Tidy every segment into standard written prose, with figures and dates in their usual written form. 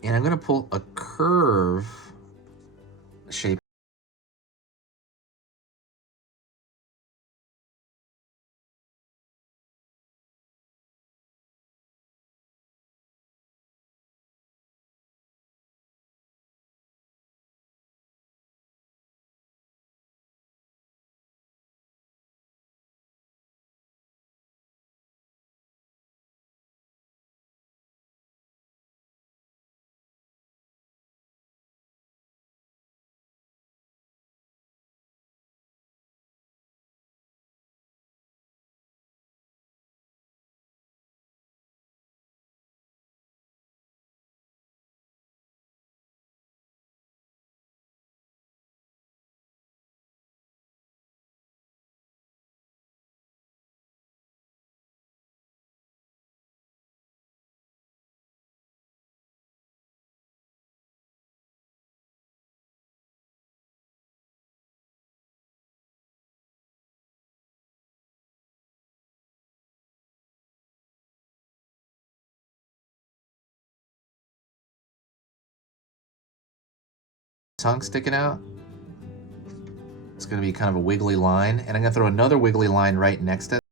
And I'm gonna pull a curve shape. Tongue sticking out. It's gonna be kind of a wiggly line, and I'm gonna throw another wiggly line right next to it.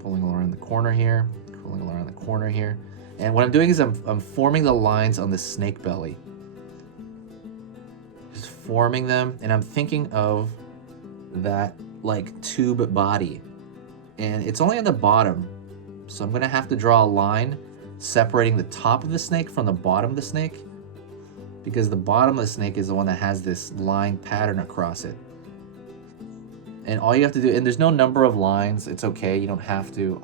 Pulling around the corner here, pulling around the corner here. And what I'm doing is I'm forming the lines on the snake belly. Just forming them, and I'm thinking of that like tube body. And it's only on the bottom, so I'm gonna have to draw a line separating the top of the snake from the bottom of the snake, because the bottom of the snake is the one that has this line pattern across it. And all you have to do, and there's no number of lines, it's okay, you don't have to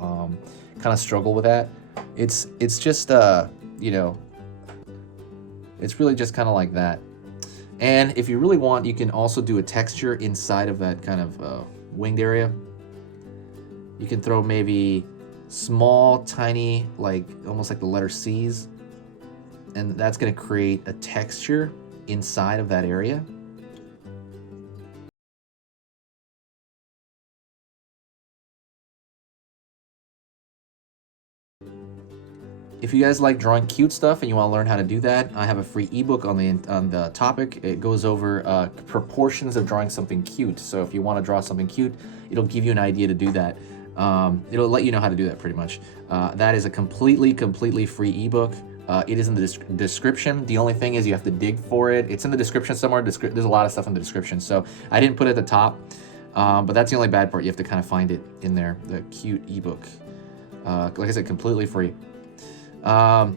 kind of struggle with that. It's just, you know, it's really just kind of like that. And if you really want, you can also do a texture inside of that kind of winged area. You can throw maybe small, tiny, like almost like the letter C's, and that's going to create a texture inside of that area. If you guys like drawing cute stuff and you want to learn how to do that, I have a free ebook on the topic. It goes over proportions of drawing something cute. So if you want to draw something cute, it'll give you an idea to do that. It'll let you know how to do that pretty much. That is a completely free ebook. It is in the description. The only thing is you have to dig for it. It's in the description somewhere. There's a lot of stuff in the description. So I didn't put it at the top, but that's the only bad part. You have to kind of find it in there, the cute ebook. Like I said, completely free. And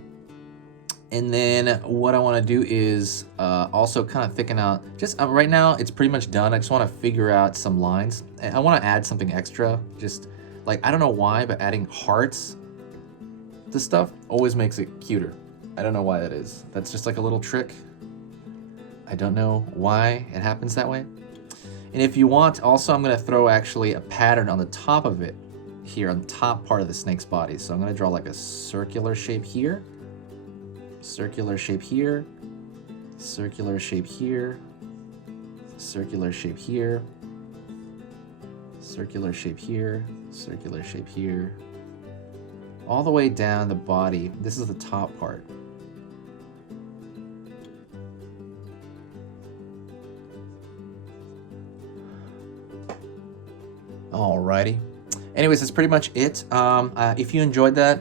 then what I want to do is also kind of thicken out. Just right now, it's pretty much done. I just want to figure out some lines. I want to add something extra. Just like, I don't know why, but adding hearts to stuff always makes it cuter. I don't know why that is. That's just like a little trick. I don't know why it happens that way. And if you want, also, I'm going to throw actually a pattern on the top of it here, on the top part of the snake's body. So I'm going to draw like a circular shape here, circular shape here, circular shape here, circular shape here, circular shape here, circular shape here, all the way down the body. This is the top part. Alrighty. Anyways, that's pretty much it. If you enjoyed that,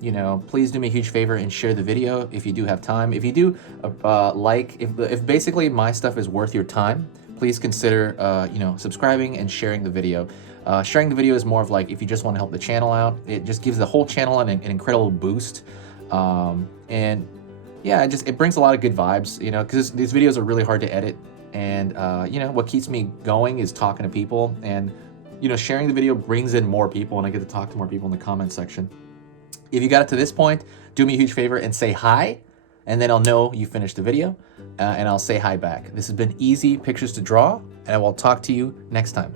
you know, please do me a huge favor and share the video if you do have time. If you do if basically my stuff is worth your time, please consider, you know, subscribing and sharing the video. Sharing the video is more of like, if you just want to help the channel out, it just gives the whole channel an incredible boost. And yeah, it brings a lot of good vibes, you know, because these videos are really hard to edit. And, you know, what keeps me going is talking to people, and you know, sharing the video brings in more people, and I get to talk to more people in the comment section. If you got it to this point, do me a huge favor and say hi, and then I'll know you finished the video, and I'll say hi back. This has been Easy Pictures to Draw, and I will talk to you next time.